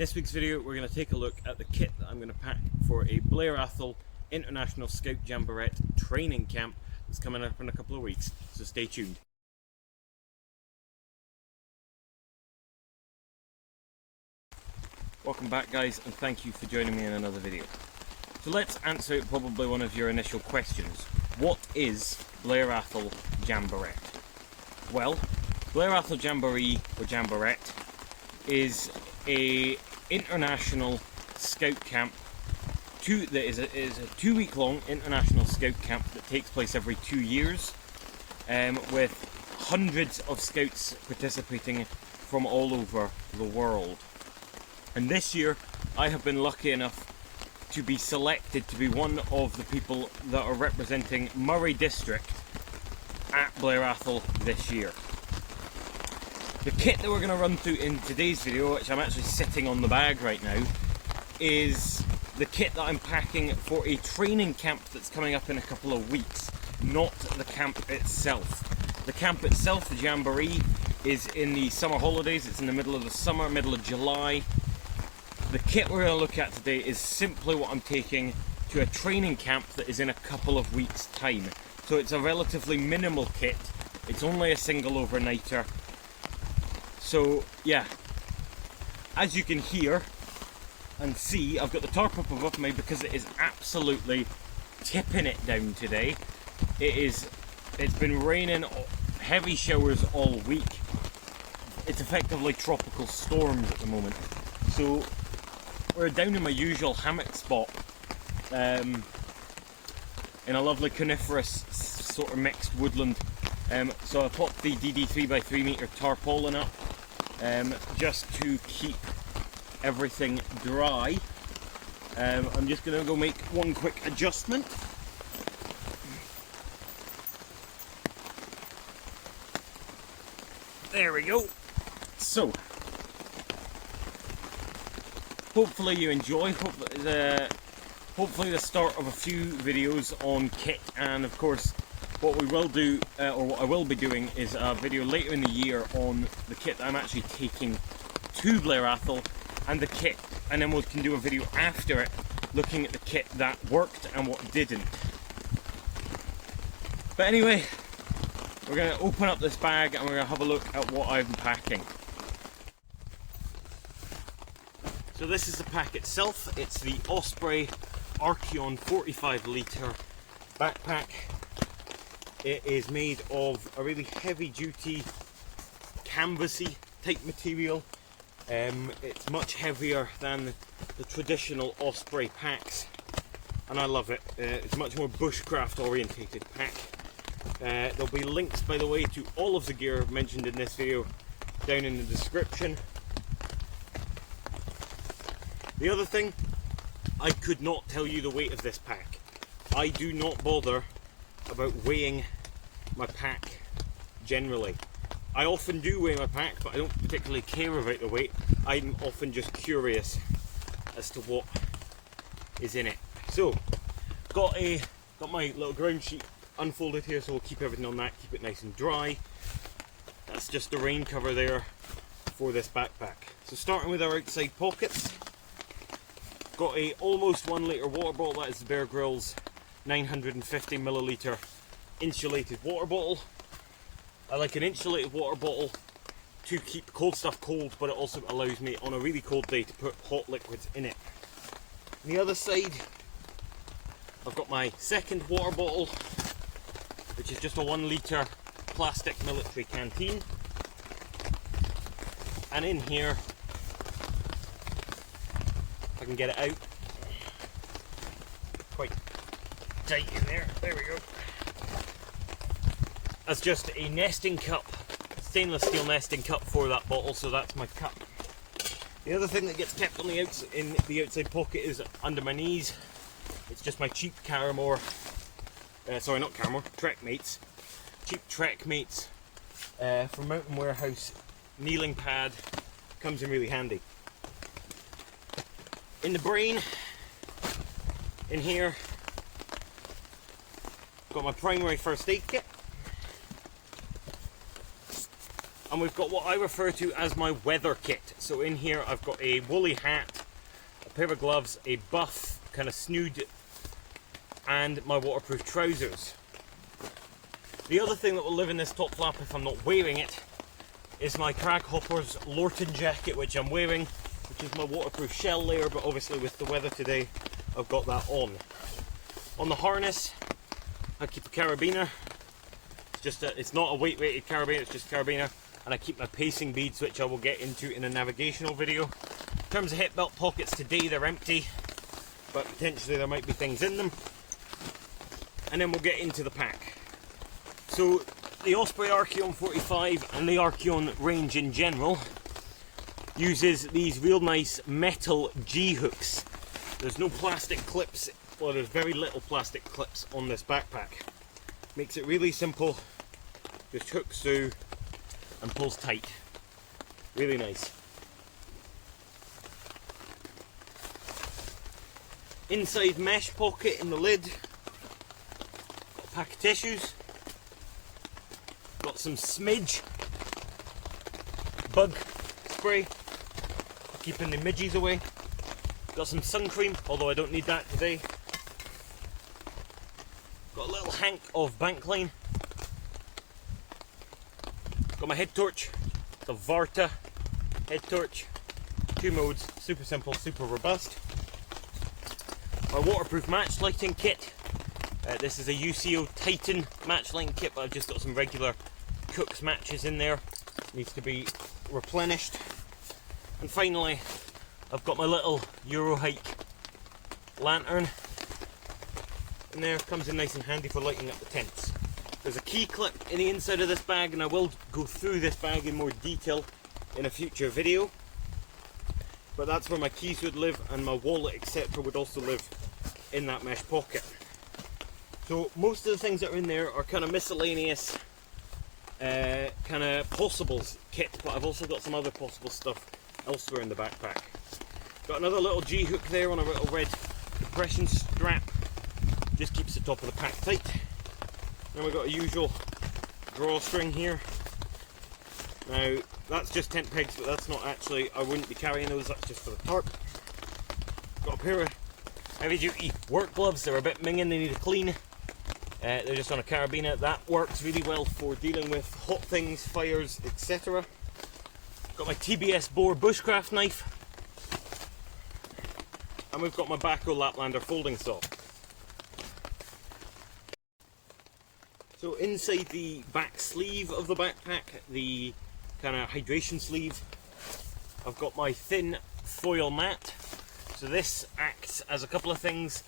this week's video, we're going to take a look at the kit that I'm going to pack for a Blair Athol International Scout Jamborette training camp that's coming up in a couple of weeks, so stay tuned. Welcome back guys, and thank you for joining me in another video. So let's answer probably one of your initial questions. What is Blair Athol Jamborette? Well, Blair Athol Jamboree or Jamborette is a international scout camp. That is a 2-week-long international scout camp that takes place every 2 years, with hundreds of scouts participating from all over the world. And this year, I have been lucky enough to be selected to be one of the people that are representing Moray District at Blair Athol this year. The kit that we're going to run through in today's video, which I'm actually sitting on the bag right now, is the kit that I'm packing for a training camp that's coming up in a couple of weeks, not the camp itself. The camp itself, the Jamboree, is in the summer holidays. It's in the middle of the summer, middle of July. The kit we're going to look at today is simply what I'm taking to a training camp that is in a couple of weeks' time. So it's a relatively minimal kit. It's only a single overnighter. So yeah, as you can hear and see, I've got the tarp up above me because it is absolutely tipping it down today. It's been raining, heavy showers all week. It's effectively tropical storms at the moment. So we're down in my usual hammock spot, in a lovely coniferous sort of mixed woodland. So I popped the DD 3x3 metre tarpaulin up, just to keep everything dry. I'm just going to go make one quick adjustment. There we go. So hopefully you enjoy. Hopefully the start of a few videos on kit, and of course what we will do, or what I will be doing, is a video later in the year on the kit that I'm actually taking to Blair Athol and the kit, and then we can do a video after it looking at the kit that worked and what didn't. But anyway, we're going to open up this bag and we're going to have a look at what I'm packing. So this is the pack itself. It's the Osprey Archeon 45 litre backpack. It is made of a really heavy duty canvasy type material. It's much heavier than the traditional Osprey packs, and I love it. It's a much more bushcraft orientated pack. There'll be links, by the way, to all of the gear mentioned in this video down in the description. The other thing, I could not tell you the weight of this pack. I do not bother about weighing my pack generally. I often do weigh my pack, but I don't particularly care about the weight. I'm often just curious as to what is in it. So, got my little ground sheet unfolded here, so we'll keep everything on that, keep it nice and dry. That's just the rain cover there for this backpack. So starting with our outside pockets, got a almost 1 litre water bottle. That is the Bear Grylls 950 milliliter insulated water bottle. I like an insulated water bottle to keep cold stuff cold, but it also allows me on a really cold day to put hot liquids in it. On the other side, I've got my second water bottle, which is just a 1 litre plastic military canteen. And in here, if I can get it out, quite tight in there, there we go. That's just a nesting cup, stainless steel nesting cup for that bottle, so that's my cup. The other thing that gets kept on the outside pocket is under my knees. It's just my cheap Trek mates. Cheap Trek mates from Mountain Warehouse kneeling pad. Comes in really handy. In the brain, in here, got my primary first aid kit. And we've got what I refer to as my weather kit. So in here I've got a woolly hat, a pair of gloves, a buff kind of snood, and my waterproof trousers. The other thing that will live in this top flap if I'm not wearing it is my Craghopper's Lorton jacket, which I'm wearing, which is my waterproof shell layer, but obviously with the weather today I've got that on. On the harness I keep a carabiner. It's not a weight-rated carabiner, it's just a carabiner. And I keep my pacing beads, which I will get into in a navigational video. In terms of hip belt pockets, today they're empty, but potentially there might be things in them. And then we'll get into the pack. So the Osprey Archeon 45 and the Archeon range in general uses these real nice metal G-hooks. There's no plastic clips, well, there's very little plastic clips on this backpack. Makes it really simple, just hooks through and pulls tight. Really nice. Inside mesh pocket in the lid, got a pack of tissues, got some smidge bug spray, keeping the midges away, got some sun cream, although I don't need that today, got a little hank of bank line, got my head torch, the Varta head torch, 2 modes, super simple, super robust. My waterproof match lighting kit. This is a UCO Titan match lighting kit, but I've just got some regular Cook's matches in there. Needs to be replenished. And finally, I've got my little Eurohike lantern in there. Comes in nice and handy for lighting up the tents. There's a key clip in the inside of this bag, and I will go through this bag in more detail in a future video. But that's where my keys would live, and my wallet, etc. would also live in that mesh pocket. So most of the things that are in there are kind of miscellaneous, kind of possibles kit, but I've also got some other possible stuff elsewhere in the backpack. Got another little G-hook there on a little red compression strap. Just keeps the top of the pack tight. Then we've got a usual drawstring here. Now that's just tent pegs, but that's not actually, I wouldn't be carrying those, that's just for the tarp. Got a pair of heavy duty work gloves, they're a bit minging, they need a clean. They're just on a carabiner. That works really well for dealing with hot things, fires, etc. Got my TBS Boar bushcraft knife. And we've got my Bacco Laplander folding saw. So inside the back sleeve of the backpack, the kind of hydration sleeve, I've got my thin foil mat. So this acts as a couple of things.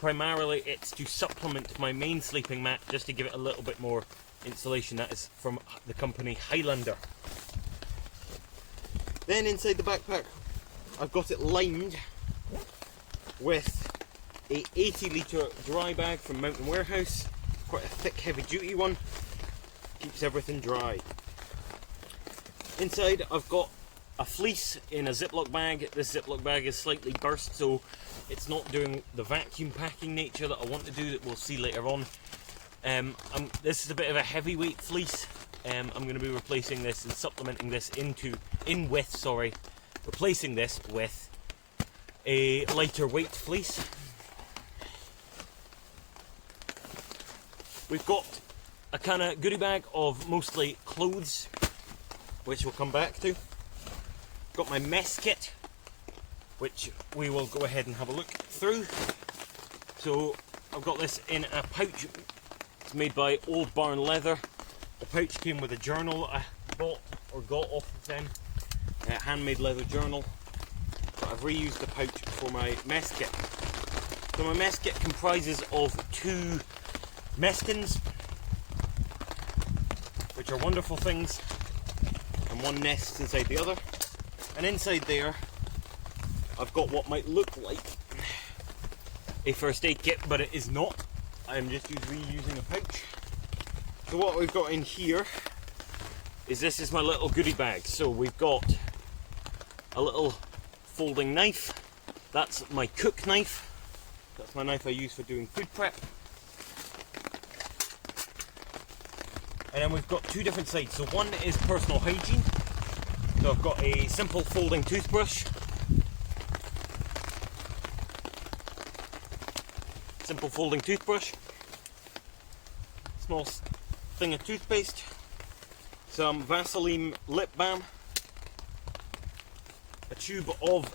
Primarily it's to supplement my main sleeping mat, just to give it a little bit more insulation. That is from the company Highlander. Then inside the backpack I've got it lined with a 80 litre dry bag from Mountain Warehouse. Quite a thick, heavy duty one. Keeps everything dry. Inside I've got a fleece in a Ziploc bag. This Ziploc bag is slightly burst, so it's not doing the vacuum packing nature that I want to do, that we'll see later on. This is a bit of a heavyweight fleece. I'm going to be replacing this and supplementing this replacing this with a lighter weight fleece. We've got a kind of goodie bag of mostly clothes, which we'll come back to. Got my mess kit, which we will go ahead and have a look through. So I've got this in a pouch. It's made by Old Barn Leather. The pouch came with a journal I bought or got off of them, a handmade leather journal. But I've reused the pouch for my mess kit. So my mess kit comprises of 2 meskins, which are wonderful things, and one nests inside the other. And inside there I've got what might look like a first aid kit, but it is not. I'm just reusing a pouch. So what we've got in here is, this is my little goodie bag. So we've got a little folding knife. That's my cook knife. That's my knife I use for doing food prep. And then we've got two different sides. So one is personal hygiene. So I've got a simple folding toothbrush. Simple folding toothbrush. Small thing of toothpaste. Some Vaseline lip balm. A tube of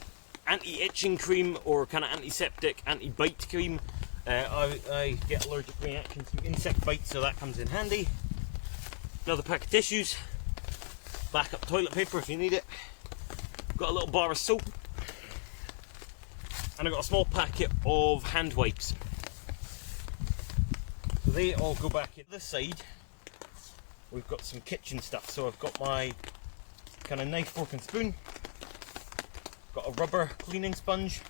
anti-itching cream or kind of antiseptic, anti-bite cream. I get allergic reactions to insect bites, so that comes in handy. Another pack of tissues, backup toilet paper if you need it. Got a little bar of soap, and I've got a small packet of hand wipes. So they all go back in. This side, we've got some kitchen stuff. So I've got my kind of knife, fork and spoon. Got a rubber cleaning sponge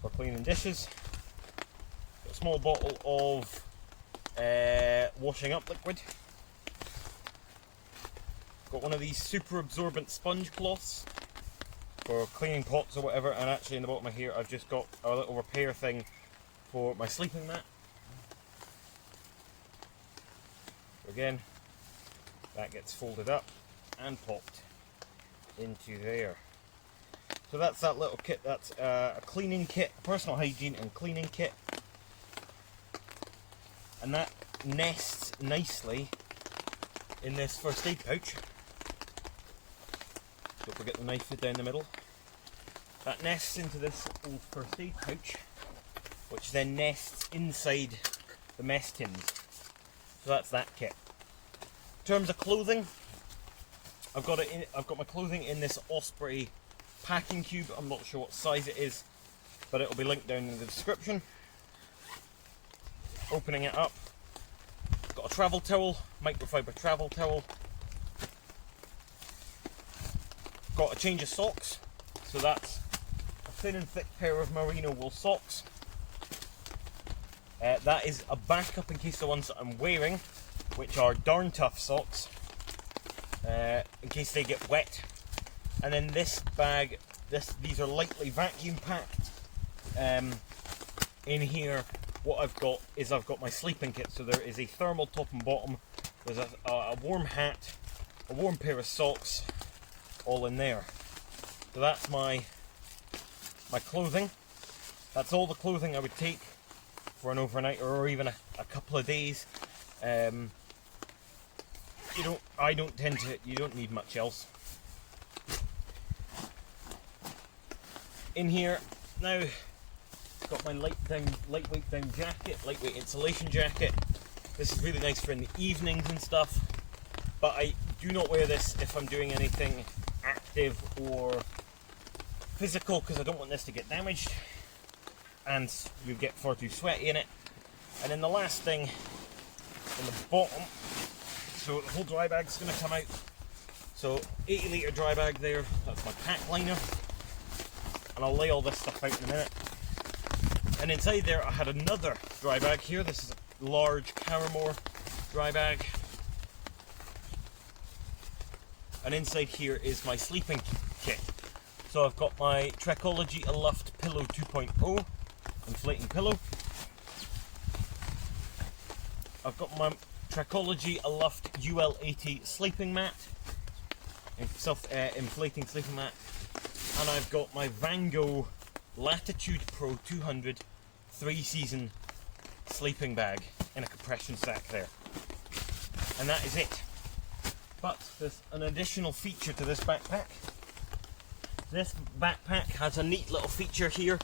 for cleaning dishes. Got a small bottle of washing up liquid. Got one of these super absorbent sponge cloths for cleaning pots or whatever, and actually in the bottom of here I've just got a little repair thing for my sleeping mat. Again, that gets folded up and popped into there. So that's that little kit. That's a cleaning kit, a personal hygiene and cleaning kit, and that nests nicely in this first aid pouch. Don't forget the knife down the middle. That nests into this old first aid pouch, which then nests inside the mess tins. So that's that kit. In terms of clothing, I've got my clothing in this Osprey packing cube. I'm not sure what size it is, but it'll be linked down in the description. Opening it up, got a travel towel, microfiber travel towel. Got a change of socks, so that's a thin and thick pair of merino wool socks. That is a backup in case the ones that I'm wearing, which are darn tough socks, in case they get wet. And then this bag, these are lightly vacuum packed. In here, what I've got is I've got my sleeping kit. So there is a thermal top and bottom. There's a warm hat, a warm pair of socks, all in there. So that's my clothing. That's all the clothing I would take for an overnight or even a couple of days. You don't need much else. In here now, got my lightweight down jacket, lightweight insulation jacket. This is really nice for in the evenings and stuff, but I do not wear this if I'm doing anything active or physical, because I don't want this to get damaged and you get far too sweaty in it. And then the last thing on the bottom, so the whole dry bag's going to come out. So 80 litre dry bag there, that's my pack liner, and I'll lay all this stuff out in a minute. And inside there I had another dry bag here. This is a large Caramore dry bag. And inside here is my sleeping kit. So I've got my Trekology Aloft Pillow 2.0 inflating pillow. I've got my Trekology Aloft UL80 sleeping mat, self-inflating sleeping mat. And I've got my Vango Latitude Pro 200 3-season sleeping bag in a compression sack there. And that is it. But there's an additional feature to this backpack. This backpack has a neat little feature here,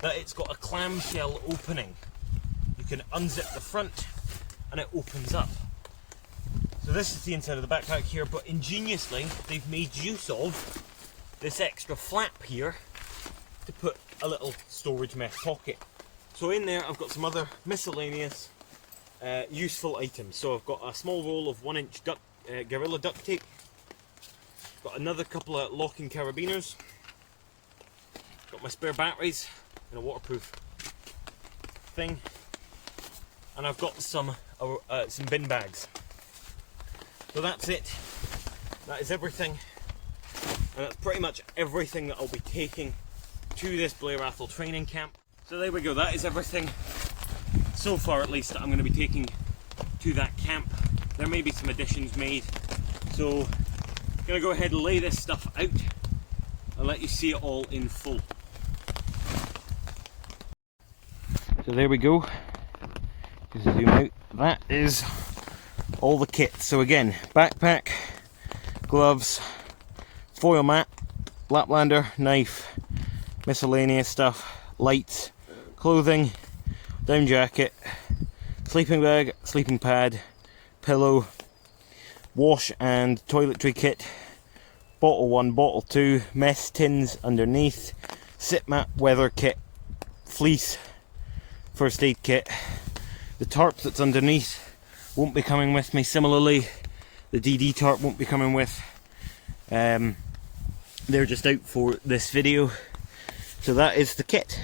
that it's got a clamshell opening. You can unzip the front and it opens up. So this is the inside of the backpack here, but ingeniously they've made use of this extra flap here to put a little storage mesh pocket. So in there I've got some other miscellaneous useful items. So I've got a small roll of 1-inch Gorilla duct tape. Got another couple of locking carabiners. Got my spare batteries in a waterproof thing. And I've got some bin bags. So that's it. That is everything. And that's pretty much everything that I'll be taking to this Blair Athol training camp. So there we go, that is everything, so far at least, that I'm going to be taking to that camp. there may be some additions made. So I'm gonna go ahead and lay this stuff out and let you see it all in full. So there we go. Just zoom out. That is all the kit. So again, backpack, gloves, foil mat, Laplander, knife, miscellaneous stuff, lights, clothing, down jacket, sleeping bag, sleeping pad, pillow, wash and toiletry kit, bottle 1, bottle 2, mess tins underneath, sit mat, weather kit, fleece, first aid kit. The tarp that's underneath won't be coming with me. Similarly, the DD tarp won't be coming with. They're just out for this video. So that is the kit.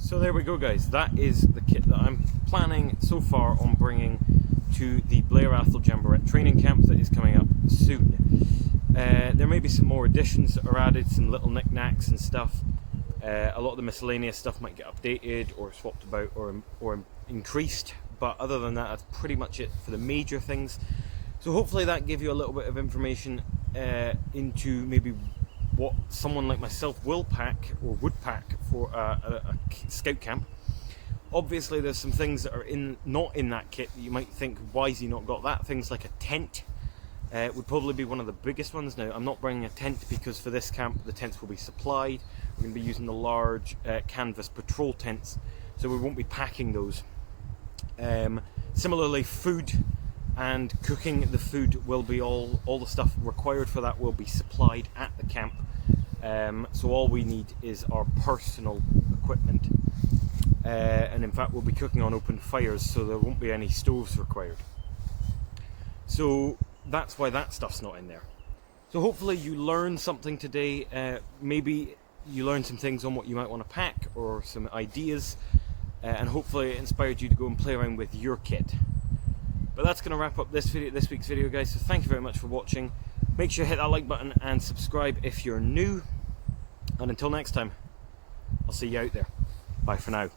So there we go, guys. That is the kit that I'm planning so far on bringing to the Blair Athol Jamborette training camp that is coming up soon. There may be some more additions that are added, some little knickknacks and stuff. A lot of the miscellaneous stuff might get updated or swapped about or increased, but other than that, that's pretty much it for the major things. So hopefully that gave you a little bit of information into maybe what someone like myself will pack or would pack for a scout camp. Obviously there's some things that are not in that kit that you might think, why has he not got that? Things like a tent would probably be one of the biggest ones. Now, I'm not bringing a tent because for this camp the tents will be supplied. We're going to be using the large canvas patrol tents, so we won't be packing those. Similarly, food and cooking the food will be all the stuff required for that will be supplied at the camp. So all we need is our personal equipment. And in fact we'll be cooking on open fires, so there won't be any stoves required. So that's why that stuff's not in there. So hopefully you learned something today. Maybe you learned some things on what you might want to pack or some ideas, and hopefully it inspired you to go and play around with your kit. But that's going to wrap up this week's video, guys. So thank you very much for watching. Make sure you hit that like button and subscribe if you're new. And until next time, I'll see you out there. Bye for now.